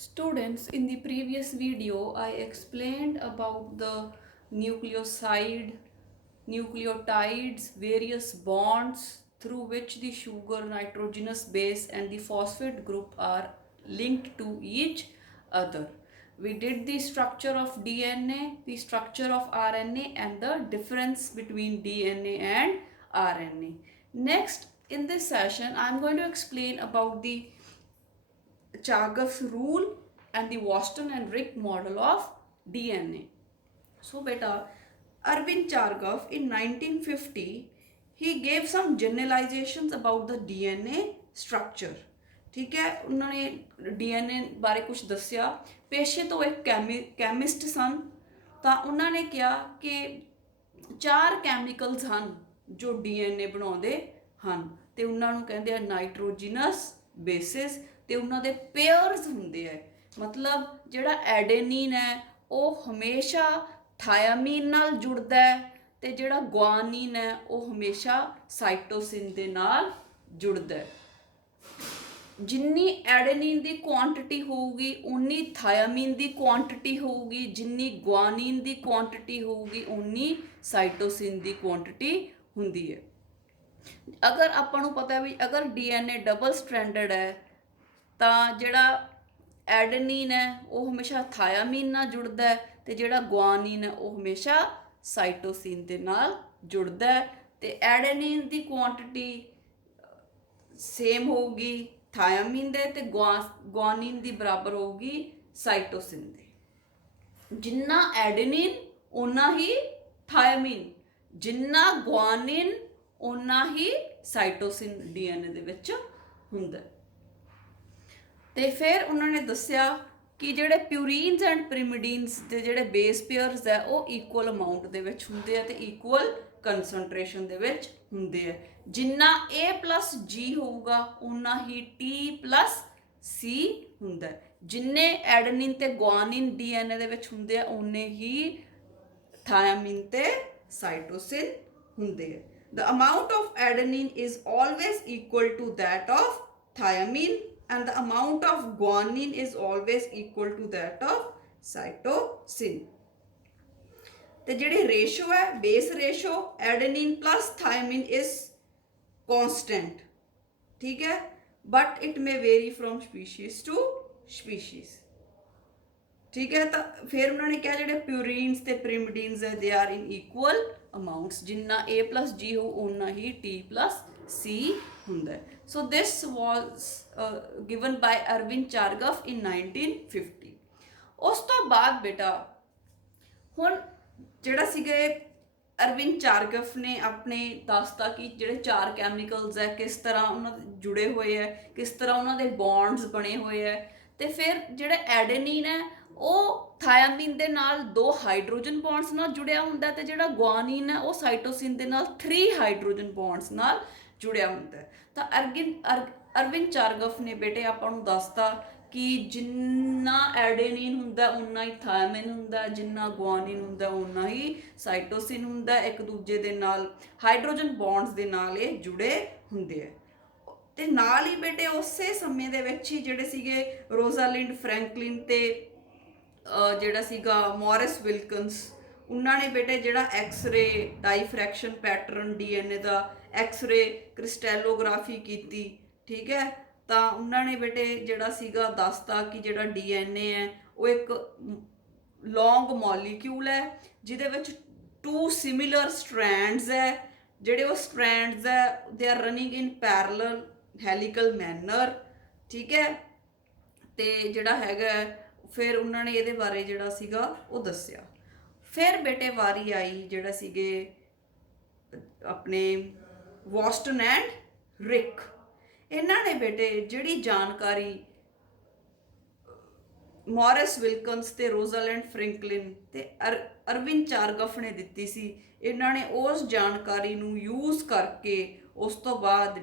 Students, in the previous video, I explained about the nucleoside, nucleotides, various bonds through which the sugar, nitrogenous base and the phosphate group are linked to each other. We did the structure of DNA, the structure of RNA and the difference between DNA and RNA. Next, in this session, I am going to explain about the Chargaff's rule and the Waston and Crick model of DNA. So beta, Arvind Chargaff in 1950 he gave some generalizations about the DNA structure. ठीक है, उन्होंने DNA बारे कुछ दसिया। पेशे तो एक chemist ਸਨ, ਤਾਂ ਉਹਨਾਂ ਨੇ ਕਿਹਾ ਕਿ ਚਾਰ ਕੈਮੀਕਲਸ ਹਨ ਜੋ ਡੀਐਨਏ ਬਣਾਉਂਦੇ ਹਨ ਤੇ ਉਹਨਾਂ ਨੂੰ ਕਹਿੰਦੇ ਆ ਨਾਈਟ੍ਰੋਜਨਸ ਬੇਸਿਸ ਤੇ ਉਹਨਾਂ ਦੇ ਪੇਅਰਸ ਹੁੰਦੇ ਆ। ਮਤਲਬ ਜਿਹੜਾ ਐਡੇਨੀਨ ਹੈ ਉਹ ਹਮੇਸ਼ਾ ਥਾਇਆਮੀਨ ਨਾਲ ਜੁੜਦਾ ਹੈ ਤੇ ਜਿਹੜਾ ਗੁਆਨੀਨ ਹੈ ਉਹ ਹਮੇਸ਼ਾ ਸਾਈਟੋਸਿਨ ਦੇ ਨਾਲ ਜੁੜਦਾ ਹੈ। ਜਿੰਨੀ ਐਡੇਨੀਨ ਦੀ ਕੁਆਂਟੀਟੀ ਹੋਊਗੀ ਉਨੀ ਥਾਇਆਮੀਨ ਦੀ ਕੁਆਂਟੀਟੀ ਹੋਊਗੀ, ਜਿੰਨੀ ਗੁਆਨੀਨ ਦੀ ਕੁਆਂਟੀਟੀ ਹੋਊਗੀ ਉਨੀ ਸਾਈਟੋਸਿਨ ਦੀ ਕੁਆਂਟੀਟੀ ਹੁੰਦੀ ਹੈ। ਅਗਰ ਆਪਾਂ ਨੂੰ ਪਤਾ ਵੀ ਅਗਰ ਡੀਐਨਏ ਡਬਲ ਸਟ੍ਰੈਂਡਡ ਹੈ ਤਾਂ ਜਿਹੜਾ ਐਡੇਨੀਨ ਹੈ ਉਹ ਹਮੇਸ਼ਾ ਥਾਇਆਮੀਨ ਨਾਲ ਜੁੜਦਾ ਹੈ ਤੇ ਜਿਹੜਾ ਗੁਆਨੀਨ ਹੈ ਉਹ ਹਮੇਸ਼ਾ ਸਾਈਟੋਸਿਨ ਦੇ ਨਾਲ ਜੁੜਦਾ ਹੈ। ਤੇ ਐਡੇਨੀਨ ਦੀ ਕੁਆਂਟੀਟੀ ਸੇਮ ਹੋਊਗੀ ਥਾਇਆਮੀਨ ਦੇ ਤੇ ਗੁਆਨੀਨ ਦੀ ਬਰਾਬਰ ਹੋਊਗੀ ਸਾਈਟੋਸਿਨ ਦੇ। ਜਿੰਨਾ ਐਡੇਨੀਨ ਓਨਾ ਹੀ ਥਾਇਆਮੀਨ, ਜਿੰਨਾ ਗੁਆਨੀਨ ਓਨਾ ਹੀ ਸਾਈਟੋਸਿਨ ਡੀਐਨਏ ਦੇ ਵਿੱਚ ਹੁੰਦਾ। ਤੇ ਫਿਰ ਉਹਨਾਂ ਨੇ ਦੱਸਿਆ ਕਿ ਜਿਹੜੇ ਪਿਊਰੀਨਸ ਐਂਡ ਪ੍ਰਿਮਿਡੀਨਸ ਦੇ ਜਿਹੜੇ ਬੇਸ ਪੇਅਰਸ ਹੈ ਉਹ ਇਕੁਅਲ ਅਮਾਊਂਟ ਦੇ ਵਿੱਚ ਹੁੰਦੇ ਆ ਤੇ ਇਕੁਅਲ ਕੰਸਨਟ੍ਰੇਸ਼ਨ ਦੇ ਵਿੱਚ ਹੁੰਦੇ ਆ। ਜਿੰਨਾ A+G ਹੋਊਗਾ ਉਨਾ ਹੀ T+C ਹੁੰਦਾ। ਜਿੰਨੇ ਐਡੇਨਿਨ ਤੇ ਗੁਆਨੀਨ ਡੀਐਨਏ ਦੇ ਵਿੱਚ ਹੁੰਦੇ ਆ ਉਨੇ ਹੀ ਥਾਇਆਮੀਨ ਤੇ ਸਾਈਟੋਸਿਨ ਹੁੰਦੇ ਆ। The amount of adenine is always equal to that of thiamine and the amount of guanine is always equal to that of cytosine. ਤੇ ਜਿਹੜੀ ਰੇਸ਼ੋ ਹੈ base ratio adenine plus thiamine is constant, ठीक है, but it may vary from species to species, ठीक है। ਤਾਂ ਫਿਰ ਉਹਨਾਂ ਨੇ ਕਿਹਾ ਜਿਹੜੇ ਪਿਊਰੀਨਸ ਤੇ ਪ੍ਰਿਮਿਡੀਨਸ ਹੈ they are in equal amounts, ਜਿੰਨਾ A+G ਹੋ ਉਨਾ ਹੀ T+C ਹੁੰਦਾ ਹੈ। ਸੋ ਦਿਸ ਵਾਸ ਗਿਵਨ ਬਾਈ ਅਰਵਿੰਦ ਚਾਰਗਫ ਇਨ 1950। ਉਸ ਤੋਂ ਬਾਅਦ ਬੇਟਾ ਹੁਣ ਜਿਹੜਾ ਸੀਗੇ ਅਰਵਿੰਦ ਚਾਰਗਫ ਨੇ ਆਪਣੇ ਦੱਸਤਾ ਕਿ ਜਿਹੜੇ ਚਾਰ ਕੈਮੀਕਲਸ ਹੈ ਕਿਸ ਤਰ੍ਹਾਂ ਉਹਨਾਂ ਦੇ ਜੁੜੇ ਹੋਏ ਹੈ, ਕਿਸ ਤਰ੍ਹਾਂ ਉਹਨਾਂ ਦੇ ਬੌਂਡਸ ਬਣੇ ਹੋਏ ਹੈ। ਤੇ ਫਿਰ ਜਿਹੜਾ ਐਡੇਨੀਨ ਹੈ ਉਹ ਥਾਇਆਮੀਨ ਦੇ ਨਾਲ 2 ਹਾਈਡਰੋਜਨ ਬੌਂਡਸ ਨਾਲ ਜੁੜਿਆ ਹੁੰਦਾ ਤੇ ਜਿਹੜਾ ਗੁਆਨੀਨ ਹੈ ਉਹ ਸਾਈਟੋਸਿਨ ਦੇ ਨਾਲ 3 ਹਾਈਡਰੋਜਨ ਬੌਂਡਸ ਨਾਲ ਜੁੜਿਆ ਹੁੰਦਾ। ਤਾਂ ਅਰਵਿੰਦ ਚਾਰਗਫ ਨੇ ਬੇਟੇ ਆਪਾਂ ਨੂੰ ਦੱਸਤਾ ਕਿ ਜਿੰਨਾ ਐਡੇਨੀਨ ਹੁੰਦਾ ਉਨਾ ਹੀ ਥਾਇਆਮੀਨ ਹੁੰਦਾ, ਜਿੰਨਾ ਗੁਆਨੀਨ ਹੁੰਦਾ ਉਨਾ ਹੀ ਸਾਈਟੋਸਿਨ ਹੁੰਦਾ। ਇੱਕ ਦੂਜੇ ਦੇ ਨਾਲ ਹਾਈਡਰੋਜਨ ਬੌਂਡਸ ਦੇ ਨਾਲ ਇਹ ਜੁੜੇ ਹੁੰਦੇ ਆ। ਤੇ ਨਾਲ ਹੀ ਬੇਟੇ ਉਸੇ ਸਮੇਂ ਦੇ ਵਿੱਚ ਹੀ ਜਿਹੜੇ ਸੀਗੇ ਰੋਜ਼ਾਲਿੰਡ ਫਰੈਂਕਲਿਨ ਤੇ ਜਿਹੜਾ ਸੀਗਾ ਮੌਰਿਸ ਵਿਲਕਨਸ, ਉਹਨਾਂ ਨੇ ਬੇਟੇ ਜਿਹੜਾ ਐਕਸ-ਰੇ ਡਾਈਫਰੈਕਸ਼ਨ ਪੈਟਰਨ ਡੀਐਨਏ ਦਾ ਐਕਸ-ਰੇ ਕ੍ਰਿਸਟੈਲੋਗ੍ਰਾਫੀ ਕੀਤੀ, ਠੀਕ ਹੈ। ਤਾਂ ਉਹਨਾਂ ਨੇ ਬੇਟੇ ਜਿਹੜਾ ਸੀਗਾ ਦੱਸਤਾ ਕਿ ਜਿਹੜਾ ਡੀਐਨਏ ਹੈ ਉਹ ਇੱਕ ਲੌਂਗ ਮੋਲੀਕਿਊਲ ਹੈ ਜਿਹਦੇ ਵਿੱਚ 2 ਸਿਮਿਲਰ ਸਟ੍ਰੈਂਡਸ ਹੈ। ਜਿਹੜੇ ਉਹ ਸਟ੍ਰੈਂਡਸ ਹੈ they are running in parallel helical manner, ਠੀਕ ਹੈ। ਤੇ ਜਿਹੜਾ ਹੈਗਾ ਫਿਰ ਉਹਨਾਂ ਨੇ ਇਹਦੇ ਬਾਰੇ ਜਿਹੜਾ ਸੀਗਾ ਉਹ ਦੱਸਿਆ। ਫਿਰ ਬੇਟੇ ਵਾਰੀ ਆਈ ਜਿਹੜਾ ਸੀਗੇ ਆਪਣੇ ਵਾਸਟਨ ਐਂਡ ਰਿਕ। ਇਹਨਾਂ ਨੇ ਬੇਟੇ ਜਿਹੜੀ ਜਾਣਕਾਰੀ ਮੌਰਿਸ ਵਿਲਕਨਸ ਤੇ ਰੋਜ਼ਾਲੈਂਡ ਫ੍ਰਿੰਕਲਿਨ ਤੇ ਅਰਵਿੰਦ ਚਾਰਗਫ ਨੇ ਦਿੱਤੀ ਸੀ, ਇਹਨਾਂ ਨੇ ਉਸ ਜਾਣਕਾਰੀ ਨੂੰ ਯੂਜ਼ ਕਰਕੇ ਉਸ ਤੋਂ ਬਾਅਦ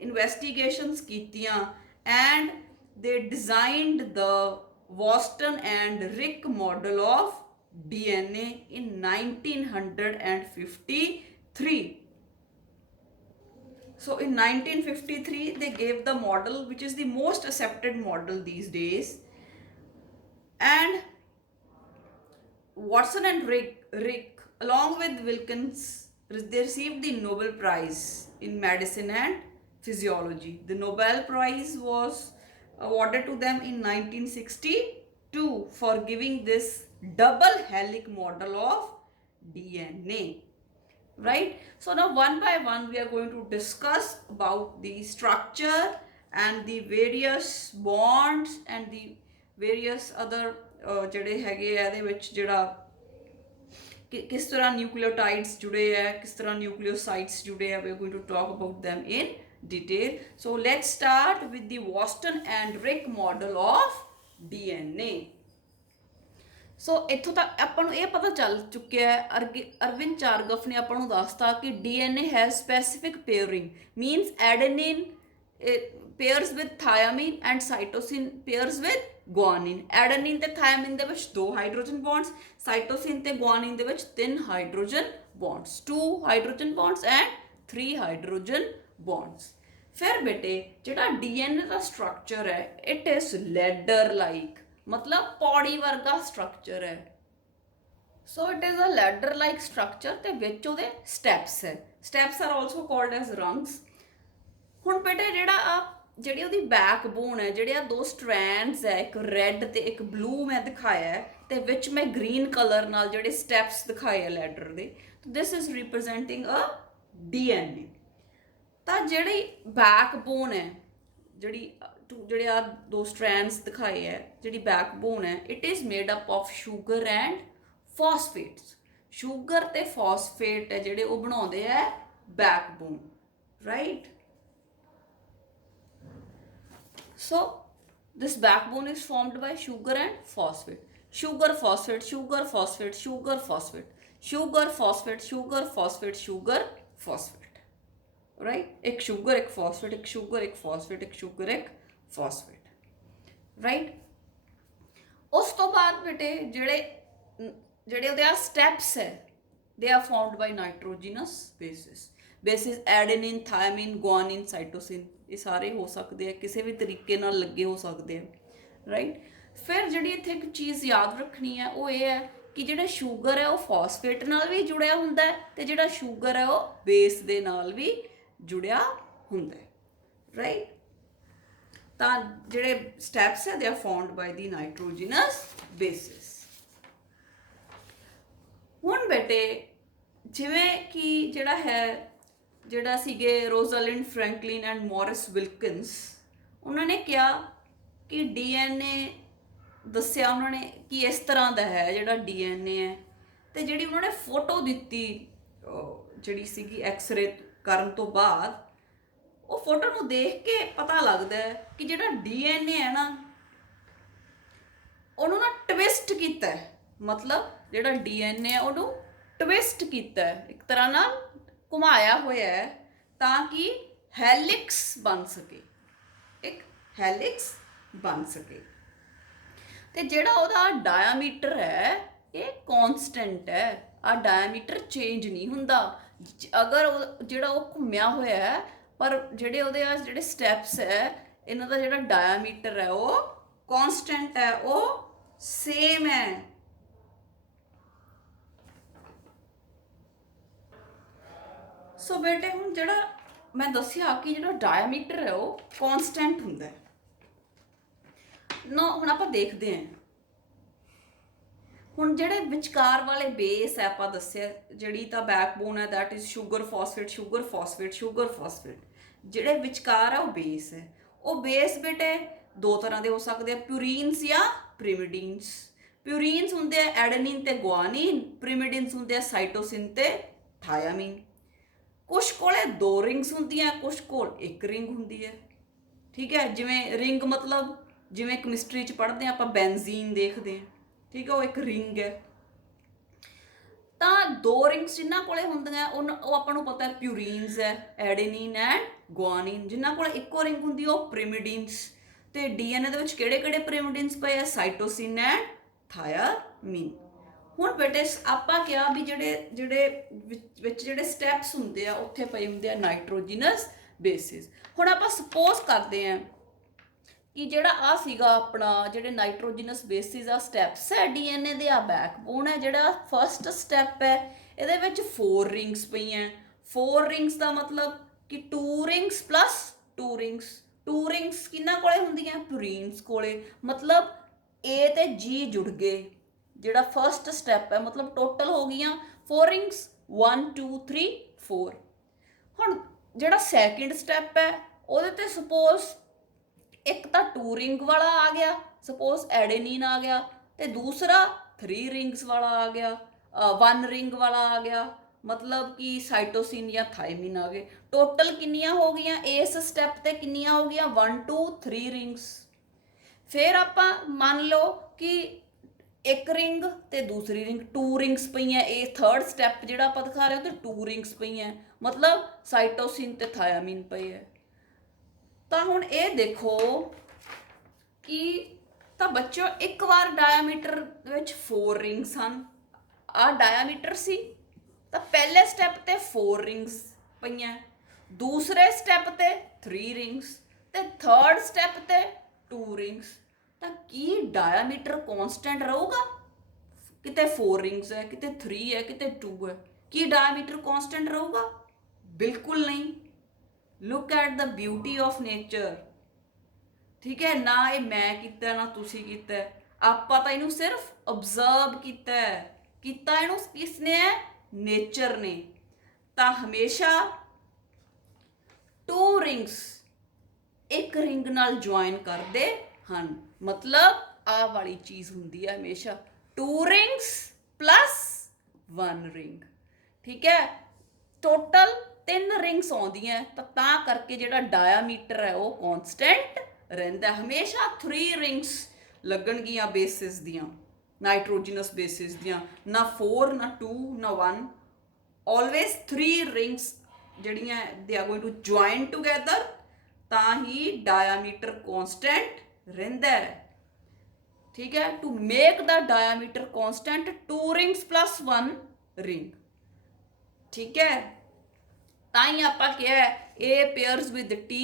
ਇਨਵੈਸਟੀਗੇਸ਼ਨਸ ਕੀਤੀਆਂ and they designed the Waston and Crick model of DNA in 1953. So in 1953 they gave the model which is the most accepted model these days, And Watson and Rick, along with Wilkins, they received the Nobel Prize in Medicine and Physiology. The Nobel Prize was awarded to them in 1962 for giving this double helix model of DNA. Right? So now one by one we are going to discuss about the structure and the various bonds and the various other ਜਿਹੜੇ ਹੈਗੇ ਆ ਇਹਦੇ ਵਿੱਚ ਜਿਹੜਾ ਕਿਸ ਤਰ੍ਹਾਂ ਨਿਊਕਲੀਓਟਾਈਡਸ ਜੁੜੇ ਹੈ, ਕਿਸ ਤਰ੍ਹਾਂ ਨਿਊਕਲੀਓਸਾਈਡਸ ਜੁੜੇ ਹੈ, we are going to talk about them in detail. So let's start with the Watson and Crick model of DNA. ਸੋ ਇੱਥੋਂ ਤੱਕ ਆਪਾਂ ਨੂੰ ਇਹ ਪਤਾ ਚੱਲ ਚੁੱਕਿਆ ਹੈ, ਅਰਵਿੰਦ ਚਾਰਗਫ ਨੇ ਆਪਾਂ ਨੂੰ ਦੱਸਤਾ ਕਿ DNA has specific pairing, means adenine pairs with thiamine and cytosine pairs with guanine. Adenine ਤੇ thiamine ਦੇ ਵਿੱਚ 2 ਹਾਈਡਰੋਜਨ ਬੌਂਡਸ, cytosine ਤੇ guanine ਦੇ ਵਿੱਚ 3 hydrogen bonds, 2 hydrogen bonds and 3 hydrogen bonds. ਫਿਰ ਬੇਟੇ ਜਿਹੜਾ DNA ਦਾ ਸਟਰਕਚਰ ਹੈ, ਇਟ ਇਜ਼ ਲੈਡਰ ਲਾਈਕ, ਮਤਲਬ ਪੌੜੀ ਵਰਗਾ ਸਟਰਕਚਰ ਹੈ. So it is a ladder like structure ਤੇ ਵਿੱਚ ਉਹਦੇ ਸਟੈਪਸ ਹੈ. Steps are also called as rungs. ਹੁਣ ਬੇਟੇ ਜਿਹੜੀ ਉਹਦੀ ਬੈਕਬੋਨ ਹੈ, ਜਿਹੜੇ ਆ 2 ਸਟ੍ਰੈਂਡਸ ਹੈ, ਇੱਕ ਰੈੱਡ ਤੇ ਇੱਕ ਬਲੂ ਮੈਂ ਦਿਖਾਇਆ ਹੈ, ਤੇ ਵਿੱਚ ਮੈਂ ਗ੍ਰੀਨ ਕਲਰ ਨਾਲ ਜਿਹੜੇ ਸਟੈਪਸ ਦਿਖਾਏ ਆ ਲੈਡਰ ਦੇ. This is representing a DNA. ਤਾਂ ਜਿਹੜੀ ਬੈਕਬੋਨ ਹੈ, ਜਿਹੜੇ ਆ 2 ਸਟ੍ਰੈਂਡਸ ਦਿਖਾਏ ਹੈ, ਜਿਹੜੀ ਬੈਕਬੋਨ ਹੈ, it is made up of sugar and phosphates. Sugar ਤੇ ਫਾਸਫੇਟ ਹੈ ਜਿਹੜੇ ਉਹ ਬਣਾਉਂਦੇ ਹੈ backbone, right? So this backbone is formed by sugar and phosphate. Sugar, phosphate, sugar, phosphate, sugar, phosphate, sugar, phosphate, sugar, phosphate, sugar, phosphate. Right? एक sugar, एक phosphate, एक sugar, एक phosphate, एक sugar, एक phosphate. Right? ਉਸ ਤੋਂ ਬਾਅਦ ਬੇਟੇ ਜਿਹੜੇ ਉਹਦੇ ਆ ਸਟੈਪਸ ਹੈ, they are formed by nitrogenous bases. Bases adenine, thiamine, guanine, cytosine. ਇਹ ਸਾਰੇ ਹੋ ਸਕਦੇ ਆ, ਕਿਸੇ ਵੀ ਤਰੀਕੇ ਨਾਲ ਲੱਗੇ ਹੋ ਸਕਦੇ ਆ, ਰਾਈਟ? ਫਿਰ ਜਿਹੜੀ ਇੱਥੇ ਇੱਕ ਚੀਜ਼ ਯਾਦ ਰੱਖਣੀ ਹੈ ਉਹ ਇਹ ਹੈ ਕਿ ਜਿਹੜਾ ਸ਼ੂਗਰ ਹੈ ਉਹ ਫਾਸਫੇਟ ਨਾਲ ਵੀ ਜੁੜਿਆ ਹੁੰਦਾ ਹੈ, ਤੇ ਜਿਹੜਾ ਸ਼ੂਗਰ ਹੈ ਉਹ ਬੇਸ ਦੇ ਨਾਲ ਵੀ ਜੁੜਿਆ ਹੁੰਦਾ ਹੈ, ਰਾਈਟ? ਤਾਂ ਜਿਹੜੇ ਸਟੈਪਸ ਹੈ they R found by the nitrogenous basis. ਹੁਣ ਬੇਟੇ ਜਿਵੇਂ ਕਿ ਜਿਹੜਾ ਸੀਗੇ ਰੋਜ਼ਾਲਿੰਡ ਫਰੈਂਕਲਿਨ ਐਂਡ ਮੌਰਿਸ ਵਿਲਕਿੰਸ, ਉਹਨਾਂ ਨੇ ਕਿਹਾ ਕਿ DNA ਦੱਸਿਆ ਉਹਨਾਂ ਨੇ ਕਿ ਇਸ ਤਰ੍ਹਾਂ ਦਾ ਹੈ ਜਿਹੜਾ DNA ਹੈ, ਤੇ ਜਿਹੜੀ ਉਹਨਾਂ ਨੇ ਫੋਟੋ ਦਿੱਤੀ ਜਿਹੜੀ ਸੀਗੀ ਐਕਸਰੇ ਕਰਨ ਤੋਂ ਬਾਅਦ, ਉਹ ਫੋਟੋ ਨੂੰ ਦੇਖ ਕੇ ਪਤਾ ਲੱਗਦਾ ਹੈ ਕਿ ਜਿਹੜਾ DNA ਹੈ ਨਾ, ਉਹਨੂੰ ਨਾ ਟਵਿਸਟ ਕੀਤਾ ਹੈ. ਮਤਲਬ ਜਿਹੜਾ DNA ਹੈ ਉਹਨੂੰ ਟਵਿਸਟ ਕੀਤਾ ਹੈ, ਇੱਕ ਤਰ੍ਹਾਂ ਨਾਲ ਘੁਮਾਇਆ ਹੋਇਆ ਹੈ ਤਾਂ ਕਿ ਹੈਲਿਕਸ ਬਣ ਸਕੇ, ਇੱਕ ਹੈਲਿਕਸ ਬਣ ਸਕੇ. ਤੇ ਜਿਹੜਾ ਉਹਦਾ ਡਾਇਆਮੀਟਰ ਹੈ ਇਹ ਕੌਨਸਟੈਂਟ ਹੈ, ਆ ਡਾਇਆਮੀਟਰ ਚੇਂਜ ਨਹੀਂ ਹੁੰਦਾ. ਅਗਰ ਜਿਹੜਾ ਉਹ ਘੁੰਮਿਆ ਹੋਇਆ ਹੈ, ਪਰ ਜਿਹੜੇ ਸਟੈਪਸ ਹੈ, ਇਹਨਾਂ ਦਾ ਜਿਹੜਾ ਡਾਇਆਮੀਟਰ ਹੈ ਉਹ ਕੌਨਸਟੈਂਟ ਹੈ, ਉਹ ਸੇਮ ਹੈ. ਸੋ ਬੇਟੇ ਹੁਣ ਜਿਹੜਾ ਮੈਂ ਦੱਸਿਆ ਕਿ ਜਿਹੜਾ ਡਾਇਆਮੀਟਰ ਹੈ ਉਹ ਕੌਨਸਟੈਂਟ ਹੁੰਦਾ ਹੈ ਨਾ. ਹੁਣ ਆਪਾਂ ਦੇਖਦੇ ਹਾਂ, ਹੁਣ ਜਿਹੜੇ ਵਿਚਕਾਰ ਵਾਲੇ ਬੇਸ ਹੈ ਆਪਾਂ ਦੱਸਿਆ, ਜਿਹੜੀ ਤਾਂ ਬੈਕਬੋਨ ਹੈ that is sugar phosphate, sugar phosphate, sugar phosphate. ਜਿਹੜੇ ਵਿਚਕਾਰ ਆ ਉਹ ਬੇਸ ਹੈ. ਉਹ ਬੇਸ ਬੇਟੇ 2 ਤਰ੍ਹਾਂ ਦੇ ਹੋ ਸਕਦੇ ਆ, ਪਿਊਰੀਨਸ ਜਾਂ ਪ੍ਰਿਮਿਡੀਨਸ. ਪਿਊਰੀਨਸ ਹੁੰਦੇ ਆ ਐਡੇਨਿਨ ਤੇ ਗੁਆਨੀਨ, ਪ੍ਰਿਮਿਡੀਨਸ ਹੁੰਦੇ ਆ ਸਾਈਟੋਸਿਨ ਤੇ ਥਾਇਆਮੀਨ. ਕੁਛ ਕੋਲੇ 2 ਰਿੰਗਸ ਹੁੰਦੀਆਂ, ਕੁਛ ਕੋਲ 1 ਰਿੰਗ ਹੁੰਦੀ ਹੈ, ਠੀਕ ਹੈ? ਜਿਵੇਂ ਰਿੰਗ ਮਤਲਬ ਜਿਵੇਂ ਕੈਮਿਸਟਰੀ 'ਚ ਪੜ੍ਹਦੇ ਹਾਂ ਆਪਾਂ ਬੈਂਜ਼ੀਨ ਦੇਖਦੇ ਹਾਂ, ਠੀਕ ਹੈ? ਉਹ ਇੱਕ ਰਿੰਗ ਹੈ. ਤਾਂ 2 ਰਿੰਗਸ ਜਿਨ੍ਹਾਂ ਕੋਲੇ ਹੁੰਦੀਆਂ ਉਹ ਆਪਾਂ ਨੂੰ ਪਤਾ ਪਿਊਰੀਨਸ ਹੈ, ਐਡੇਨਿਨ ਐਂਡ ਗੁਆਨੀਨ. ਜਿਨ੍ਹਾਂ ਕੋਲ ਇੱਕੋ ਰਿੰਗ ਹੁੰਦੀ ਉਹ ਪ੍ਰਿਮਿਡੀਨਸ. ਤੇ DNA ਦੇ ਵਿੱਚ ਕਿਹੜੇ ਪ੍ਰਿਮਿਡੀਨਸ ਪਏ ਆ? ਸਾਈਟੋਸਿਨ ਐਂਡ ਥਾਇਆਮੀਨ. ਹੁਣ ਬੇਟੇ ਆਪਾਂ ਕਿਹਾ ਵੀ ਜਿਹੜੇ ਸਟੈਪਸ ਹੁੰਦੇ ਆ ਉੱਥੇ ਪਏ ਹੁੰਦੇ ਆ ਨਾਈਟ੍ਰੋਜਨਸ ਬੇਸਿਸ. ਹੁਣ ਆਪਾਂ ਸਪੋਜ਼ ਕਰਦੇ ਹਾਂ ਕਿ ਜਿਹੜਾ ਆ ਸੀਗਾ ਆਪਣਾ ਜਿਹੜੇ ਨਾਈਟ੍ਰੋਜਨਸ ਬੇਸਿਸ ਆ ਸਟੈਪਸ ਹੈ ਡੀਐਨਏ ਦੇ, ਆ ਬੈਕਬੋਨ ਹੈ ਜਿਹੜਾ ਫਸਟ ਸਟੈਪ ਹੈ, ਇਹਦੇ ਵਿੱਚ 4 ਰਿੰਗਸ ਪਈਆਂ। 4 ਰਿੰਗਸ ਦਾ ਮਤਲਬ ਕਿ 2 ਰਿੰਗਸ ਪਲੱਸ 2 ਰਿੰਗਸ। 2 ਰਿੰਗਸ ਕਿਹਨਾਂ ਕੋਲੇ ਹੁੰਦੀਆਂ? ਪੁਰੀਨਸ ਕੋਲੇ। ਮਤਲਬ A ਤੇ G ਜੁੜ ਗਏ ਜਿਹੜਾ ਫਸਟ ਸਟੈਪ ਹੈ, ਮਤਲਬ ਟੋਟਲ ਹੋ ਗਈਆਂ 4 ਰਿੰਗਸ 1 2 3 4। ਹੁਣ ਜਿਹੜਾ ਸੈਕਿੰਡ ਸਟੈਪ ਹੈ ਉਹਦੇ ਤੇ ਸਪੋਜ਼ ਇੱਕ ਤਾਂ 2 ਰਿੰਗ ਵਾਲਾ ਆ ਗਿਆ, ਸਪੋਜ਼ ਐਡੇਨੀਨ ਆ ਗਿਆ, ਤੇ ਦੂਸਰਾ 3 ਰਿੰਗਸ ਵਾਲਾ ਆ ਗਿਆ, 1 ਰਿੰਗ ਵਾਲਾ ਆ ਗਿਆ, ਮਤਲਬ ਕਿ ਸਾਈਟੋਸਿਨ ਜਾਂ ਥਾਇਮਿਨ ਆ ਗਏ। ਟੋਟਲ ਕਿੰਨੀਆਂ ਹੋ ਗਈਆਂ ਇਸ ਸਟੈਪ ਤੇ? ਕਿੰਨੀਆਂ ਹੋ ਗਈਆਂ? 1 2 3 ਰਿੰਗਸ। ਫਿਰ ਆਪਾਂ ਮੰਨ ਲਓ ਕਿ ਇੱਕ ਰਿੰਗ ਤੇ ਦੂਸਰੀ ਰਿੰਗ, 2 ਰਿੰਗਸ ਪਈਆਂ। ਇਹ ਥਰਡ ਸਟੈਪ ਜਿਹੜਾ ਆਪਾਂ ਦਿਖਾ ਰਹੇ ਹਾਂ ਤੇ 2 ਰਿੰਗਸ ਪਈਆਂ, ਮਤਲਬ ਸਾਈਟੋਸਿਨ ਤੇ ਥਾਇਆਮਿਨ ਪਈ ਹੈ। ਤਾਂ ਹੁਣ ਇਹ ਦੇਖੋ ਕਿ ਤਾਂ ਬੱਚੋ ਇੱਕ ਵਾਰ ਡਾਇਆਮੀਟਰ ਵਿੱਚ 4 ਰਿੰਗਸ ਹਨ, ਆ ਡਾਇਆਮੀਟਰ ਸੀ, ਤਾਂ ਪਹਿਲੇ ਸਟੈਪ ਤੇ 4 ਰਿੰਗਸ ਪਈਆਂ, ਦੂਸਰੇ ਸਟੈਪ ਤੇ 3 ਰਿੰਗਸ, ਤੇ ਥਰਡ ਸਟੈਪ ਤੇ 2 ਰਿੰਗਸ। ਤਾਂ ਕੀ ਡਾਇਆਮੀਟਰ ਕੌਨਸਟੈਂਟ ਰਹੂਗਾ? ਕਿਤੇ 4 ਰਿੰਗਸ ਹੈ, ਕਿਤੇ 3 ਹੈ, ਕਿਤੇ 2 ਹੈ, ਕੀ ਡਾਇਆਮੀਟਰ ਕੌਨਸਟੈਂਟ ਰਹੂਗਾ? ਬਿਲਕੁਲ ਨਹੀਂ। Look at the beauty of nature. ਠੀਕ ਹੈ, ਨਾ ਇਹ ਮੈਂ ਕੀਤਾ ਨਾ ਤੁਸੀਂ ਕੀਤਾ, ਆਪਾਂ ਤਾਂ ਇਹਨੂੰ ਸਿਰਫ ਓਬਜ਼ਰਵ ਕੀਤਾ ਇਹਨੂੰ ਕਿਸਨੇ ਹੈ? ਨੇਚਰ ਨੇ। ਤਾਂ ਹਮੇਸ਼ਾ 2 ਰਿੰਗਸ ਇੱਕ ਰਿੰਗ ਨਾਲ ਜੁਆਇਨ ਕਰਦੇ ਹਨ, ਮਤਲਬ ਆਹ ਵਾਲੀ ਚੀਜ਼ ਹੁੰਦੀ ਹੈ ਹਮੇਸ਼ਾ 2 ਰਿੰਗਸ ਪਲੱਸ 1 ਰਿੰਗ। ਠੀਕ ਹੈ, ਟੋਟਲ 3 ਰਿੰਗਸ ਆਉਂਦੀਆਂ, ਤਾਂ ਕਰਕੇ ਜਿਹੜਾ ਡਾਇਆਮੀਟਰ ਹੈ ਉਹ ਕੌਨਸਟੈਂਟ ਰਹਿੰਦਾ। ਹਮੇਸ਼ਾ 3 ਰਿੰਗਸ ਲੱਗਣਗੀਆਂ ਬੇਸਿਸ ਦੀਆਂ, ਨਾਈਟ੍ਰੋਜਨਸ ਬੇਸਿਸ ਦੀਆਂ, ਨਾ 4 ਨਾ 2 ਨਾ 1, ਆਲਵੇਜ਼ 3 ਰਿੰਗਸ ਜਿਹੜੀਆਂ they are going to join together, ਤਾਂ ਹੀ ਡਾਇਆਮੀਟਰ ਕੌਨਸਟੈਂਟ ਰਹਿੰਦਾ ਹੈ। ਠੀਕ ਹੈ, to make the diameter constant 2 rings plus 1 ring. ਠੀਕ ਹੈ, ਤਾਂ ਹੀ ਆਪਾਂ ਕਿਹਾ A pairs with T,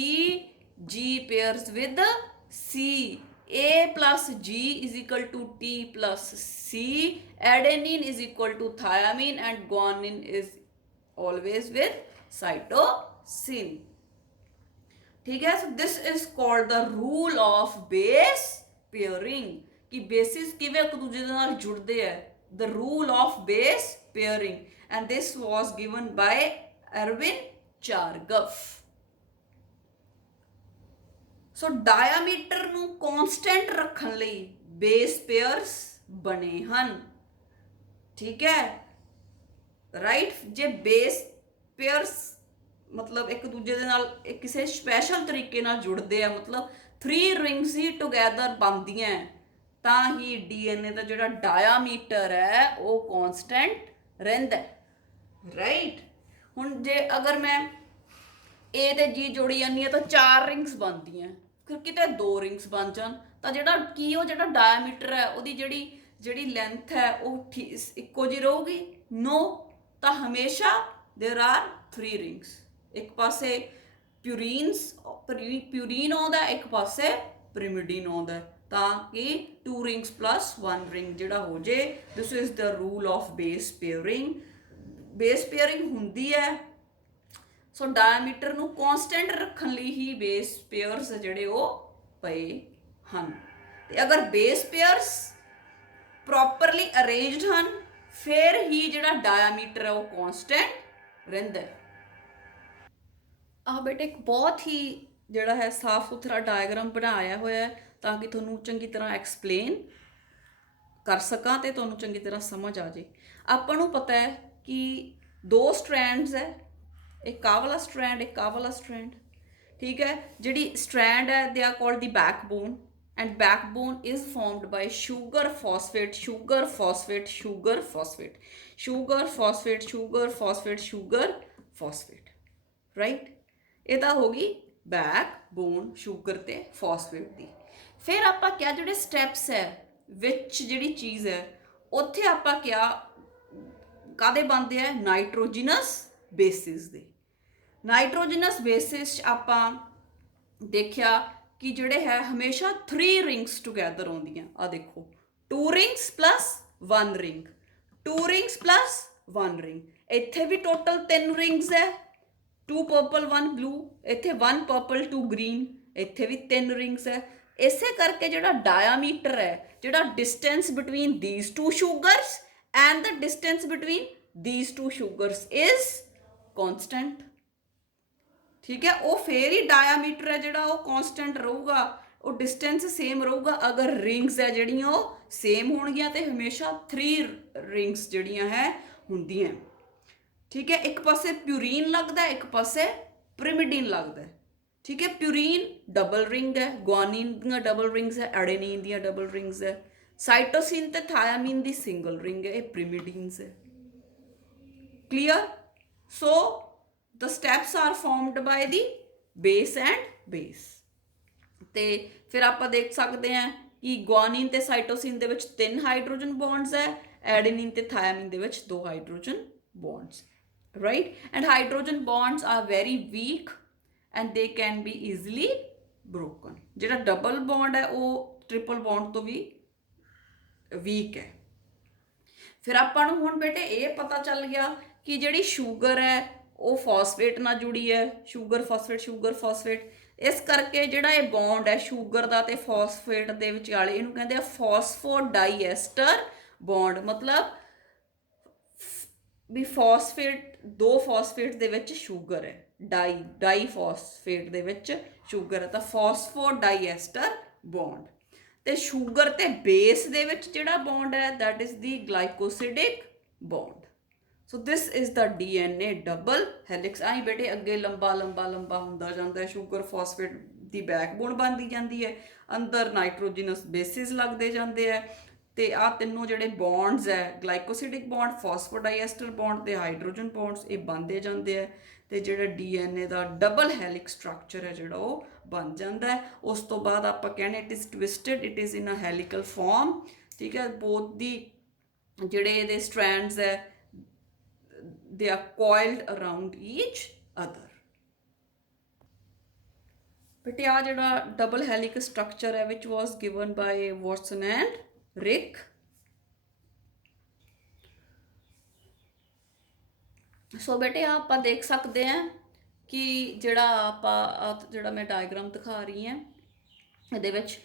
G pairs with C, A plus G is equal to T plus C, adenine is equal to thiamine, and guanine is always with cytosine. ठीक है, so this is called the rule of base pairing कि bases किवें एक दूजे दे नाल जुड़दे है, the rule of base pairing, and this was given by Erwin Chargaff. So diameter ਨੂੰ ਕੌਨਸਟੈਂਟ ਰੱਖਣ ਲਈ ਬੇਸ ਪੇਅਰਸ ਬਣੇ ਹਨ। ਠੀਕ ਹੈ, ਰਾਈਟ। ਜੇ ਬੇਸ ਪੇਅਰਸ ਮਤਲਬ ਇੱਕ ਦੂਜੇ ਦੇ ਨਾਲ ਕਿਸੇ ਸਪੈਸ਼ਲ ਤਰੀਕੇ ਨਾਲ ਜੁੜਦੇ ਆ, ਮਤਲਬ 3 ਰਿੰਗਸ ਹੀ ਟੁਗੈਦਰ ਬਣਦੀਆਂ, ਤਾਂ ਹੀ ਡੀਐਨਏ ਦਾ ਜਿਹੜਾ ਡਾਇਆਮੀਟਰ ਹੈ ਉਹ ਕੌਨਸਟੈਂਟ ਰਹਿੰਦਾ, ਰਾਈਟ। ਹੁਣ ਜੇ ਅਗਰ ਮੈਂ A ਤੇ G ਜੋੜੀ ਜਾਂਦੀ ਹਾਂ ਤਾਂ 4 ਰਿੰਗਸ ਬਣਦੀਆਂ, ਫਿਰ ਕਿਤੇ 2 ਰਿੰਗਸ ਬਣ ਜਾਣ, ਤਾਂ ਜਿਹੜਾ ਉਹ ਜਿਹੜਾ ਡਾਇਆਮੀਟਰ ਹੈ ਉਹਦੀ ਜਿਹੜੀ ਲੈਂਥ ਹੈ ਉਹ ਇੱਕੋ ਜਿਹੀ ਰਹੂਗੀ? ਨੋ। ਤਾਂ ਹਮੇਸ਼ਾ ਦੇਰ ਆਰ 3 ਰਿੰਗਸ। ਇੱਕ ਪਾਸੇ ਪਿਊਰੀਨ ਆਉਂਦਾ, ਇੱਕ ਪਾਸੇ ਪ੍ਰਿਮਿਡੀਨ ਆਉਂਦਾ, ਤਾਂ ਕਿ 2 ਰਿੰਗਸ ਪਲੱਸ 1 ਰਿੰਗ ਜਿਹੜਾ ਹੋ ਜੇ। This is the rule of base pairing. Base pairing ਹੁੰਦੀ ਹੈ, ਸੋ ਡਾਇਆਮੀਟਰ ਨੂੰ ਕੌਨਸਟੈਂਟ ਰੱਖਣ ਲਈ ਹੀ ਬੇਸ ਪੇਅਰਸ ਜਿਹੜੇ ਉਹ ਪਏ ਹਨ। ਤੇ ਅਗਰ ਬੇਸ ਪੇਅਰਸ ਪ੍ਰੋਪਰਲੀ ਅਰੇਂਜਡ ਹਨ, ਫਿਰ ਹੀ ਜਿਹੜਾ ਡਾਇਆਮੀਟਰ ਹੈ ਉਹ ਕੌਨਸਟੈਂਟ ਰਹਿੰਦਾ। ਆਹ ਬੇਟੇ ਇੱਕ ਬਹੁਤ ਹੀ ਜਿਹੜਾ ਹੈ ਸਾਫ ਸੁਥਰਾ ਡਾਇਗਰਾਮ ਬਣਾਇਆ ਹੋਇਆ ਹੈ, ਤਾਂ ਕਿ ਤੁਹਾਨੂੰ ਚੰਗੀ ਤਰ੍ਹਾਂ ਐਕਸਪਲੇਨ ਕਰ ਸਕਾਂ ਤੇ ਤੁਹਾਨੂੰ ਚੰਗੀ ਤਰ੍ਹਾਂ ਸਮਝ ਆ ਜੇ। ਆਪਾਂ ਨੂੰ ਪਤਾ ਹੈ ਕਿ 2 ਸਟ੍ਰੈਂਡਸ ਹੈ, ਇੱਕ ਆਹ ਵਾਲਾ ਸਟ੍ਰੈਂਡ, ਇੱਕ ਆਹ ਵਾਲਾ ਸਟ੍ਰੈਂਡ। ਠੀਕ ਹੈ, ਜਿਹੜੀ ਸਟ੍ਰੈਂਡ ਹੈ they R called the backbone, and backbone is formed by sugar phosphate, sugar phosphate, sugar phosphate, sugar phosphate, sugar phosphate, sugar phosphate, right? ਇਹ ਤਾਂ ਹੋ ਗਈ ਬੈਕਬੋਨ ਸ਼ੂਗਰ ਤੇ ਫਾਸਫੇਟ ਦੀ। ਫਿਰ ਆਪਾਂ ਕਿਹਾ ਜਿਹੜੇ ਸਟੈਪਸ ਹੈ ਵਿੱਚ ਜਿਹੜੀ ਚੀਜ਼ ਹੈ ਉੱਥੇ ਆਪਾਂ ਕਿਹਾ ਕਾਹਦੇ ਬਣਦੇ ਆ? ਨਾਈਟ੍ਰੋਜਨਸ ਬੇਸਿਸ ਦੇ। ਨਾਈਟ੍ਰੋਜਨਸ ਬੇਸਿਸ ਆਪਾਂ ਦੇਖਿਆ कि ਜਿਹੜੇ ਹੈ ਹਮੇਸ਼ਾ 3 ਰਿੰਗਸ ਟੁਗੇਦਰ ਆਉਂਦੀਆਂ। ਆ ਦੇਖੋ 2 rings plus 1 ring, 2 rings plus 1 ring. ਇੱਥੇ ਵੀ ਟੋਟਲ 3 ਰਿੰਗਸ ਹੈ, 2 ਪਰਪਲ 1 ਬਲੂ, ਇੱਥੇ 1 ਪਰਪਲ 2 ਗ੍ਰੀਨ, ਇੱਥੇ ਵੀ 3 ਰਿੰਗਸ ਹੈ। ਇਸੇ ਕਰਕੇ ਜਿਹੜਾ ਡਾਇਆਮੀਟਰ ਹੈ, ਜਿਹੜਾ distance between these two sugars and the distance between these two sugars is constant। ठीक है, ਉਹ ਫੇਰ ਹੀ ਡਾਇਆਮੀਟਰ ਹੈ ਜਿਹੜਾ ਉਹ ਕਨਸਟੈਂਟ ਰਹੂਗਾ, ਉਹ ਡਿਸਟੈਂਸ ਸੇਮ ਰਹੂਗਾ ਅਗਰ ਰਿੰਗਸ ਹੈ ਜਿਹੜੀਆਂ ਉਹ ਸੇਮ ਹੋਣਗੀਆਂ ਤੇ ਹਮੇਸ਼ਾ 3 ਰਿੰਗਸ ਜਿਹੜੀਆਂ ਹੈ ਹੁੰਦੀਆਂ। ठीक है, एक पासे प्यूरीन लगता है, एक पासे प्रिमिडीन लगता है। ठीक है, प्यूरीन डबल रिंग है, गुआनिन दी डबल रिंग्स है, एडेनिन दी डबल रिंग्स है, साइटोसिन ते थायामीन दी सिंगल रिंग है, ये प्रिमिडीन्स है। Clear? So the steps are formed by the base and base. ਤੇ ਫਿਰ ਆਪਾਂ ਦੇਖ ਸਕਦੇ ਹਾਂ ਕਿ ਗੁਆनिन ਤੇ ਸਾइटोसिन ਦੇ ਵਿੱਚ 3 ਹਾਈਡਰੋਜਨ ਬੌਂਡਸ ਹੈ, ਐਡੇनिन ਤੇ ਥਾਇਆਮੀਨ ਦੇ ਵਿੱਚ 2 hydrogen bonds. right, and hydrogen bonds are very weak and they can be easily broken। ਜਿਹੜਾ ਡਬਲ ਬੌਂਡ ਹੈ ਉਹ ਟ੍ਰਿਪਲ ਬੌਂਡ ਤੋਂ ਵੀ ਵੀਕ ਹੈ। ਫਿਰ ਆਪਾਂ ਨੂੰ ਹੁਣ ਬੇਟੇ ਇਹ ਪਤਾ ਚੱਲ ਗਿਆ ਕਿ ਜਿਹੜੀ ਸ਼ੂਗਰ ਹੈ ਉਹ ਫਾਸਫੇਟ ਨਾਲ ਜੁੜੀ ਹੈ, ਸ਼ੂਗਰ ਫਾਸਫੇਟ, ਸ਼ੂਗਰ ਫਾਸਫੇਟ। ਇਸ ਕਰਕੇ ਜਿਹੜਾ ਇਹ ਬੌਂਡ ਹੈ ਸ਼ੂਗਰ ਦਾ ਤੇ ਫਾਸਫੇਟ ਦੇ ਵਿਚਾਲੇ ਇਹਨੂੰ ਕਹਿੰਦੇ ਆ ਫਾਸਫੋਡਾਈਐਸਟਰ ਬੌਂਡ। ਮਤਲਬ ਵੀ ਫਾਸਫੇਟ, 2 ਫਾਸਫੇਟ ਦੇ ਵਿੱਚ ਸ਼ੂਗਰ ਹੈ, ਡਾਈ ਫਾਸਫੇਟ ਦੇ ਵਿੱਚ ਸ਼ੂਗਰ ਹੈ, ਤਾਂ ਫਾਸਫੋਡਾਈਐਸਟਰ ਬੌਂਡ। ਤੇ ਸ਼ੂਗਰ ਤੇ ਬੇਸ ਦੇ ਵਿੱਚ ਜਿਹੜਾ ਬੌਂਡ ਹੈ that is the glycosidic bond. So this is the DNA double helix. ਆਈ ਬੇਟੇ ਅੱਗੇ ਲੰਬਾ ਲੰਬਾ ਲੰਬਾ ਹੁੰਦਾ ਜਾਂਦਾ ਹੈ, ਸ਼ੂਗਰ ਫਾਸਫੇਟ ਦੀ ਬੈਕਬੋਨ ਬਣਦੀ ਜਾਂਦੀ ਹੈ, ਅੰਦਰ ਨਾਈਟ੍ਰੋਜਨਸ ਬੇਸਿਸ ਲੱਗਦੇ ਜਾਂਦੇ ਹੈ, ਤੇ ਆ ਤਿੰਨੋਂ ਜਿਹੜੇ ਬੌਂਡਸ ਹੈ ਗਲਾਈਕੋਸਿਡਿਕ ਬੌਂਡ, ਫਾਸਫੋਡਾਈਐਸਟਰ ਬੌਂਡ ਤੇ ਹਾਈਡਰੋਜਨ ਬੌਂਡਸ ਇਹ ਬਣਦੇ ਜਾਂਦੇ ਹੈ, ਤੇ ਜਿਹੜਾ DNA ਦਾ ਡਬਲ ਹੈਲਿਕਸ ਸਟਰਕਚਰ ਹੈ ਜਿਹੜਾ ਉਹ ਬਣ ਜਾਂਦਾ ਹੈ। ਉਸ ਤੋਂ ਬਾਅਦ ਆਪਾਂ ਕਹਿੰਦੇ it is twisted, it is in a helical form. ਠੀਕ ਹੈ, ਬੋਥ ਦੀ ਜਿਹੜੇ ਇਹਦੇ ਸਟ੍ਰੈਂਡਸ ਹੈ they are coiled around each other। ਬੇਟੇ ਆ ਜਿਹੜਾ ਡਬਲ ਹੈਲਿਕਸ ਸਟਰਕਚਰ ਹੈ which was given by Watson and Crick। ਸੋ ਬੇਟੇ ਆਪਾਂ ਦੇਖ ਸਕਦੇ ਹਾਂ ਕਿ ਜਿਹੜਾ ਆਪਾਂ ਜਿਹੜਾ ਮੈਂ ਡਾਇਗਰਾਮ ਦਿਖਾ ਰਹੀ ਹਾਂ ਇਹਦੇ ਵਿੱਚ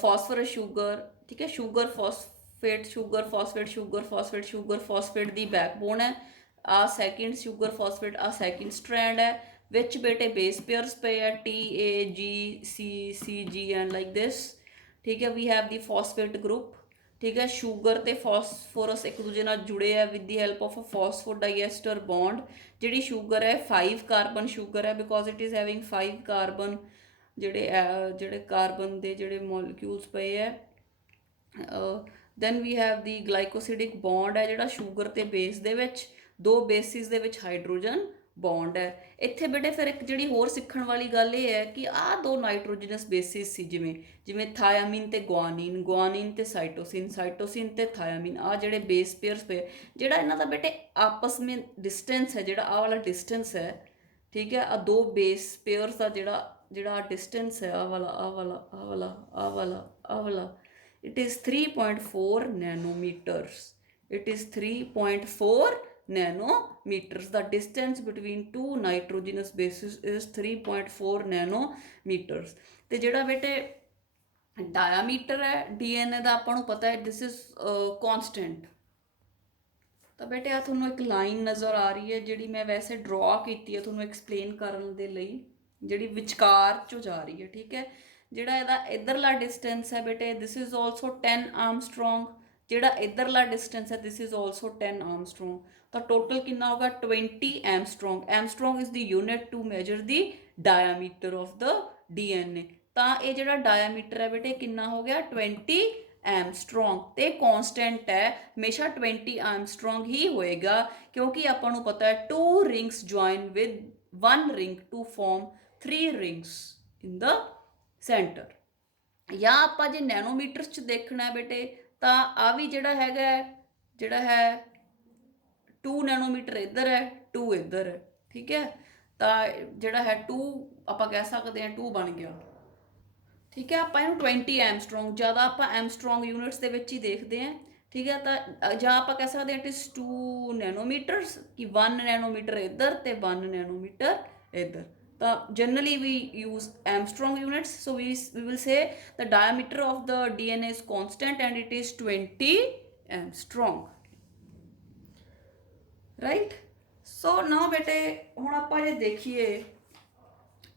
ਫਾਸਫਰਸ ਸ਼ੂਗਰ, ਠੀਕ ਹੈ, sugar phosphate, sugar phosphate, sugar phosphate, sugar phosphate ਦੀ ਬੈਕਬੋਨ ਹੈ। ਆ ਸੈਕਿੰਡ ਸ਼ੂਗਰ ਫਾਸਫੇਟ, ਆ ਸੈਕਿੰਡ ਸਟ੍ਰੈਂਡ ਹੈ, ਵਿੱਚ ਬੇਟੇ ਬੇਸ ਪੇਅਰਸ ਪਏ ਹੈ TAGCCG ਐਂਡ ਲਾਈਕ ਦਿਸ। ਠੀਕ ਹੈ, we have the phosphate group. ਠੀਕ ਹੈ, ਸ਼ੂਗਰ ਤੇ ਫਾਸਫੋਰਸ ਇੱਕ ਦੂਜੇ ਨਾਲ ਜੁੜੇ ਆ with the help of a phosphodiester bond. ਜਿਹੜੀ ਸ਼ੂਗਰ ਹੈ 5 ਕਾਰਬਨ ਸ਼ੂਗਰ ਹੈ because it is having 5 carbon, ਜਿਹੜੇ ਕਾਰਬਨ ਦੇ ਜਿਹੜੇ ਮੋਲੀਕਿਊਲਸ ਪਏ ਹੈ। Then we have the glycosidic bond ਹੈ ਜਿਹੜਾ ਸ਼ੂਗਰ ਤੇ ਬੇਸ ਦੇ ਵਿੱਚ, 2 ਬੇਸਿਸ ਦੇ ਵਿੱਚ ਹਾਈਡਰੋਜਨ ਬੌਂਡ ਹੈ। ਇੱਥੇ ਬੇਟੇ ਫਿਰ ਇੱਕ ਜਿਹੜੀ ਹੋਰ ਸਿੱਖਣ ਵਾਲੀ ਗੱਲ ਇਹ ਹੈ ਕਿ ਆਹ 2 ਨਾਈਟ੍ਰੋਜਨਸ ਬੇਸਿਸ ਸੀ, ਜਿਵੇਂ ਥਾਇਆਮੀਨ ਤੇ ਗੁਆनिन, ਗੁਆनिन ਤੇ ਸਾइटोसिन, ਸਾइटोसिन ਤੇ ਥਾਇਆਮੀਨ, ਆ ਜਿਹੜੇ ਬੇਸ ਪੇਅਰਸ ਪਏ, ਜਿਹੜਾ ਇਹਨਾਂ ਦਾ ਬੇਟੇ ਆਪਸ ਵਿੱਚ ਡਿਸਟੈਂਸ ਹੈ, ਜਿਹੜਾ ਆਹ ਵਾਲਾ ਡਿਸਟੈਂਸ ਹੈ, ਠੀਕ ਹੈ, ਆ 2 ਬੇਸ ਪੇਅਰਸ ਦਾ ਜਿਹੜਾ ਡਿਸਟੈਂਸ ਹੈ, ਆਹ ਵਾਲਾ, ਆਹ ਵਾਲਾ, ਆਹ ਵਾਲਾ, ਆਹ ਵਾਲਾ, ਆਹ ਵਾਲਾ, it is 3.4 nanometers। it is 3.4 nanometers। The distance between 2 nitrogenous bases is 3.4 nanometers। ਤੇ ਜਿਹੜਾ ਬੇਟੇ ਡਾਇਆਮੀਟਰ ਹੈ DNA ਦਾ ਆਪਾਂ ਨੂੰ ਪਤਾ ਹੈ ਦਿਸ ਇਜ਼ ਕੌਨਸਟੈਂਟ। ਤਾਂ ਬੇਟੇ ਆ ਤੁਹਾਨੂੰ ਇੱਕ ਲਾਈਨ ਨਜ਼ਰ ਆ ਰਹੀ ਹੈ ਜਿਹੜੀ ਮੈਂ ਵੈਸੇ ਡਰਾ ਕੀਤੀ ਹੈ ਤੁਹਾਨੂੰ ਐਕਸਪਲੇਨ ਕਰਨ ਦੇ ਲਈ, ਜਿਹੜੀ ਵਿਚਕਾਰ ਚੋਂ ਜਾ ਰਹੀ ਹੈ। ਠੀਕ ਹੈ, ਜਿਹੜਾ ਇਹਦਾ ਇੱਧਰਲਾ ਡਿਸਟੈਂਸ ਹੈ ਬੇਟੇ ਦਿਸ ਇਜ਼ ਆਲਸੋ 10 ਆਰਮਸਟਰੋਂਗ, ਜਿਹੜਾ ਇੱਧਰਲਾ ਡਿਸਟੈਂਸ ਹੈ ਦਿਸ ਇਜ਼ ਆਲਸੋ 10 ਆਰਮਸਟਰੋਂਗ। ਤਾਂ ਟੋਟਲ ਕਿੰਨਾ ਹੋਗਾ 20 angstrom. Angstrom is the unit to measure the diameter of the DNA। ਤਾਂ ਇਹ ਜਿਹੜਾ ਡਾਇਆਮੀਟਰ ਹੈ ਬੇਟੇ ਕਿੰਨਾ ਹੋ ਗਿਆ 20 ਐਮਸਟਰੋਂਗ, ਤੇ ਕੌਨਸਟੈਂਟ ਹੈ ਹਮੇਸ਼ਾ 20 ਐਮਸਟਰੋਂਗ ਹੀ ਹੋਏਗਾ ਕਿਉਂਕਿ ਆਪਾਂ ਨੂੰ ਪਤਾ ਹੈ 2 rings join with 1 ring to form 3 rings in the centre. ਜਾਂ ਆਪਾਂ ਜੇ ਨੈਨੋਮੀਟਰਸ 'ਚ ਦੇਖਣਾ ਹੈ ਬੇਟੇ ਤਾਂ ਆ ਵੀ ਜਿਹੜਾ ਹੈ 2 ਨੈਨੋਮੀਟਰ ਇੱਧਰ ਹੈ, 2 ਇੱਧਰ ਹੈ। ਠੀਕ ਹੈ, ਤਾਂ ਜਿਹੜਾ ਹੈ 2 ਆਪਾਂ ਕਹਿ ਸਕਦੇ ਹਾਂ 2 ਬਣ ਗਿਆ। ठीक है। ਆਪਾਂ ਇਹਨੂੰ 20 ਐਮਸਟਰੋਂਗ, ਜ਼ਿਆਦਾ ਆਪਾਂ ਐਮਸਟਰੋਂਗ ਯੂਨਿਟਸ ਦੇ ਵਿੱਚ ਹੀ ਦੇਖਦੇ ਹਾਂ। ਠੀਕ ਹੈ, ਤਾਂ ਜਾਂ ਆਪਾਂ ਕਹਿ ਸਕਦੇ ਹਾਂ ਇਟ ਇਜ਼ 2 ਨੈਨੋਮੀਟਰਸ, ਕਿ 1 ਨੈਨੋਮੀਟਰ ਇੱਧਰ ਤੇ 1 ਨੈਨੋਮੀਟਰ ਇੱਧਰ। ਤਾਂ generally we use angstrom units, so we will say the diameter of the DNA is constant and it is 20 angstrom, right. So ਨਾ ਬੇਟੇ ਹੁਣ ਆਪਾਂ ਜੇ ਦੇਖੀਏ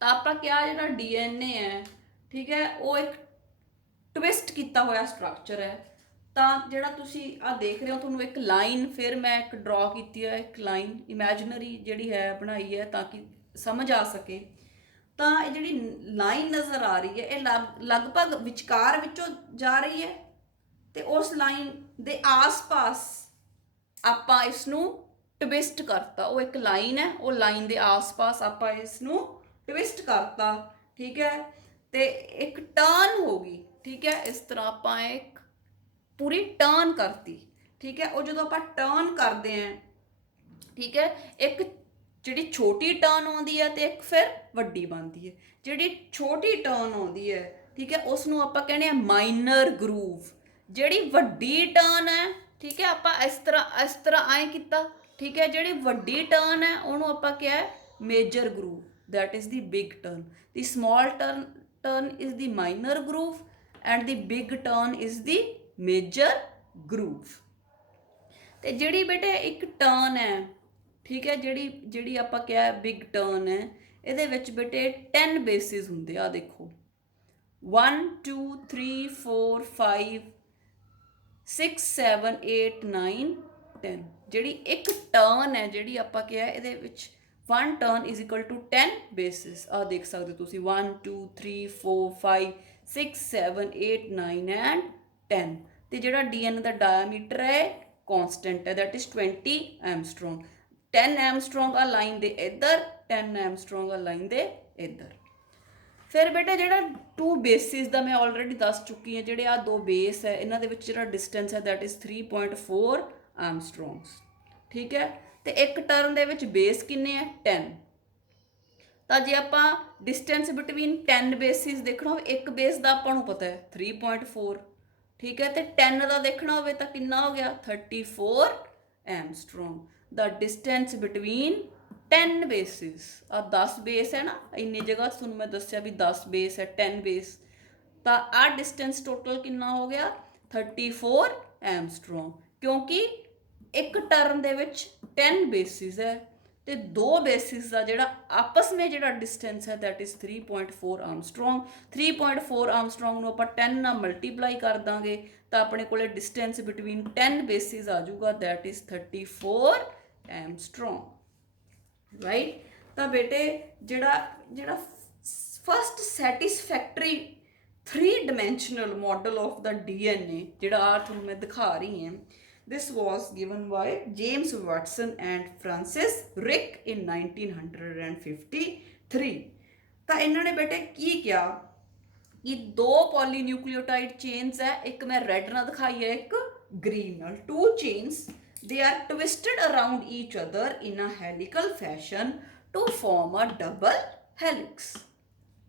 ਤਾਂ ਆਪਾਂ ਕਿਹਾ ਜਿਹੜਾ DNA ਹੈ, ਠੀਕ ਹੈ, ਉਹ ਇੱਕ ਟਵਿਸਟ ਕੀਤਾ ਹੋਇਆ ਸਟਰਕਚਰ ਹੈ। ਤਾਂ ਜਿਹੜਾ ਤੁਸੀਂ ਆ ਦੇਖ ਰਹੇ ਹੋ, ਤੁਹਾਨੂੰ ਇੱਕ ਲਾਈਨ, ਫਿਰ ਮੈਂ ਇੱਕ ਡਰਾ ਕੀਤੀ ਹੈ, ਇੱਕ ਲਾਈਨ ਇਮੈਜਨਰੀ ਜਿਹੜੀ ਹੈ ਬਣਾਈ ਹੈ ਤਾਂ ਕਿ ਸਮਝ ਆ ਸਕੇ। ਤਾਂ ਇਹ ਜਿਹੜੀ ਲਾਈਨ ਨਜ਼ਰ ਆ ਰਹੀ ਹੈ, ਇਹ ਲਗਭਗ ਵਿਚਕਾਰ ਵਿੱਚੋਂ ਜਾ ਰਹੀ ਹੈ, ਤੇ ਉਸ ਲਾਈਨ ਦੇ ਆਸ-ਪਾਸ ਆਪਾਂ ਇਸ ਨੂੰ ਟਵਿਸਟ ਕਰਤਾ। ਉਹ ਇੱਕ ਲਾਈਨ ਹੈ, ਉਹ ਲਾਈਨ ਦੇ ਆਸ-ਪਾਸ ਆਪਾਂ ਇਸ ਨੂੰ ਟਵਿਸਟ ਕਰਤਾ, ਠੀਕ ਹੈ, ਤੇ ਇੱਕ ਟਰਨ ਹੋ ਗਈ। ਠੀਕ ਹੈ, ਇਸ ਤਰ੍ਹਾਂ ਆਪਾਂ ਇੱਕ ਪੂਰੀ ਟਰਨ ਕਰਤੀ। ਠੀਕ ਹੈ, ਉਹ ਜਦੋਂ ਆਪਾਂ ਟਰਨ ਕਰਦੇ ਹਾਂ, ਠੀਕ ਹੈ, ਇੱਕ ਜਿਹੜੀ ਛੋਟੀ ਟਰਨ ਆਉਂਦੀ ਹੈ ਤੇ ਇੱਕ ਫਿਰ ਵੱਡੀ ਬਣਦੀ ਹੈ। ਜਿਹੜੀ ਛੋਟੀ ਟਰਨ ਆਉਂਦੀ ਹੈ, ਠੀਕ ਹੈ, ਉਸ ਨੂੰ ਆਪਾਂ ਕਹਿੰਦੇ ਆ ਮਾਈਨਰ ਗਰੂਵ। ਜਿਹੜੀ ਵੱਡੀ ਟਰਨ ਹੈ, ਠੀਕ ਹੈ, ਆਪਾਂ ਇਸ ਤਰ੍ਹਾਂ ਐਂ ਕੀਤਾ। ਠੀਕ ਹੈ, ਜਿਹੜੀ ਵੱਡੀ ਟਰਨ ਹੈ ਉਹਨੂੰ ਆਪਾਂ ਕਿਹਾ ਹੈ major ਗਰੂਵ, that is the big turn. The small turn is the minor groove and the big turn is the major groove. ਤੇ ਜਿਹੜੀ ਬੇਟੇ ਇੱਕ ਟਰਨ ਹੈ, ਠੀਕ ਹੈ, ਜਿਹੜੀ ਆਪਾਂ ਕਿਹਾ ਬਿਗ ਟਰਨ ਹੈ, ਇਹਦੇ ਵਿੱਚ ਬੇਟੇ 10 ਬੇਸਿਸ ਹੁੰਦੇ ਆ। ਦੇਖੋ 1 2 3 4 5 6 7 8 9 10। ਜਿਹੜੀ ਇੱਕ ਟਰਨ ਹੈ, ਜਿਹੜੀ ਆਪਾਂ ਕਿਹਾ ਇਹਦੇ ਵਿੱਚ 1 turn is equal to 10 bases। ਆ ਦੇਖ ਸਕਦੇ ਹੋ ਤੁਸੀਂ 1 2 3 4 5 6 7 8 9 and 10। ਤੇ ਜਿਹੜਾ DNA ਦਾ ਡਾਇਆਮੀਟਰ ਹੈ ਕੌਨਸਟੈਂਟ ਹੈ, ਦੈਟ ਇਜ਼ 20 ਐਮਸਟਰੋਂਗ। 10 ਐਮਸਟਰੋਂਗ ਆ ਲਾਈਨ ਦੇ ਇੱਧਰ, 10 ਐਮਸਟਰੋਂਗ ਆ ਲਾਈਨ ਦੇ ਇੱਧਰ। ਫਿਰ ਬੇਟਾ ਜਿਹੜਾ 2 ਬੇਸਿਸ ਦਾ ਮੈਂ ਆਲਰੇਡੀ ਦੱਸ ਚੁੱਕੀ ਹਾਂ, ਜਿਹੜੇ ਆ 2 ਬੇਸ ਹੈ, ਇਹਨਾਂ ਦੇ ਵਿੱਚ ਜਿਹੜਾ ਡਿਸਟੈਂਸ ਹੈ ਦੈਟ ਇਜ਼ 3.4 ਐਮਸਟਰੋਂਗਸ। ਠੀਕ ਹੈ, ਤੇ ਇੱਕ ਟਰਨ ਦੇ ਵਿੱਚ ਬੇਸ ਕਿੰਨੇ ਹੈ 10। ਤਾਂ ਜੇ ਆਪਾਂ ਡਿਸਟੈਂਸ ਬਿਟਵੀਨ 10 ਬੇਸਿਸ ਦੇਖਣਾ ਹੋਵੇ, ਇੱਕ ਬੇਸ ਦਾ ਆਪਾਂ ਨੂੰ ਪਤਾ ਹੈ 3.4, ਠੀਕ ਹੈ, ਤੇ 10 ਦਾ ਦੇਖਣਾ ਹੋਵੇ ਤਾਂ ਕਿੰਨਾ ਹੋ ਗਿਆ 34 ਐਮਸਟਰੋਂਗ। ਦਾ ਡਿਸਟੈਂਸ ਬਿਟਵੀਨ 10 ਬੇਸਿਸ। ਆ 10 ਬੇਸ ਹੈ ਨਾ, ਇੰਨੀ ਜਗ੍ਹਾ ਤੁਹਾਨੂੰ ਮੈਂ ਦੱਸਿਆ ਵੀ 10 ਬੇਸ ਹੈ, 10 ਬੇਸ। ਤਾਂ ਆ ਡਿਸਟੈਂਸ ਟੋਟਲ ਕਿੰਨਾ ਹੋ ਗਿਆ 34 ਐਮਸਟਰੋਂਗ, ਕਿਉਂਕਿ ਇੱਕ ਟਰਨ ਦੇ ਵਿੱਚ 10 ਬੇਸਿਸ ਹੈ ਤੇ 2 ਬੇਸਿਸ ਦਾ ਜਿਹੜਾ ਆਪਸ ਵਿੱਚ ਜਿਹੜਾ ਡਿਸਟੈਂਸ ਹੈ ਦੈਟ ਇਜ਼ 3.4 ਆਰਮਸਟਰੋਂਗ। 3.4 ਆਰਮਸਟਰੋਂਗ ਨੂੰ ਆਪਾਂ 10 ਨਾਲ ਮਲਟੀਪਲਾਈ ਕਰ ਦਾਂਗੇ ਤਾਂ ਆਪਣੇ ਕੋਲੇ ਡਿਸਟੈਂਸ ਬਿਟਵੀਨ 10 ਬੇਸਿਸ ਆ ਜਾਊਗਾ ਦੈਟ ਇਜ਼ 34 ਐਮਸਟਰੋਂਗ, ਰਾਈਟ। ਤਾਂ ਬੇਟੇ ਜਿਹੜਾ first satisfactory 3 dimensional model of the DNA ਜਿਹੜਾ ਆ ਤੁਹਾਨੂੰ ਮੈਂ ਦਿਖਾ ਰਹੀ ਹਾਂ, this was given by James Watson and Francis Crick in 1953। ਤਾਂ ਇਹਨਾਂ ਨੇ ਬੇਟੇ ਕੀ ਕਿਹਾ ਕਿ 2 ਪੋਲੀਨਿਊਕਲੀਓਟਾਈਡ ਚੇਨਸ ਹੈ, ਇੱਕ ਮੈਂ ਰੈਡ ਨਾਲ ਦਿਖਾਈ ਹੈ, ਇੱਕ ਗ੍ਰੀਨ ਨਾਲ। 2 chains, they are twisted around each other in a helical fashion to form a double helix,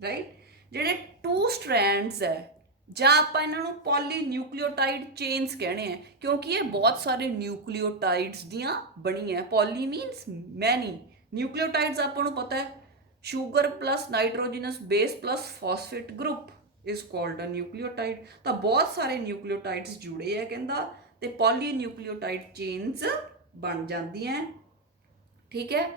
right। ਜਿਹੜੇ 2 strands ਹੈ, ਜਾਂ ਆਪਾਂ ਇਹਨਾਂ ਨੂੰ ਪੋਲੀਨਿਊਕਲੀਓਟਾਈਡ ਚੇਨਸ ਕਹਿਣੇ ਆ, ਕਿਉਂਕਿ ਇਹ ਬਹੁਤ ਸਾਰੇ ਨਿਊਕਲੀਓਟਾਈਡਸ ਦੀਆਂ ਬਣੀ ਹੈ। ਪੋਲੀ ਮੀਨਸ ਮੈਨੀ, ਨਿਊਕਲੀਓਟਾਈਡਸ ਆਪਾਂ ਨੂੰ ਪਤਾ ਹੈ sugar plus nitrogenous base plus phosphate group is called a nucleotide. ਤਾਂ ਬਹੁਤ ਸਾਰੇ ਨਿਊਕਲੀਓਟਾਈਡਸ ਜੁੜੇ ਹੈ ਕਹਿੰਦਾ, ਤੇ ਪੋਲੀਨਿਊਕਲੀਓਟਾਈਡ ਚੇਨਸ ਬਣ ਜਾਂਦੀਆਂ, ਠੀਕ ਹੈ।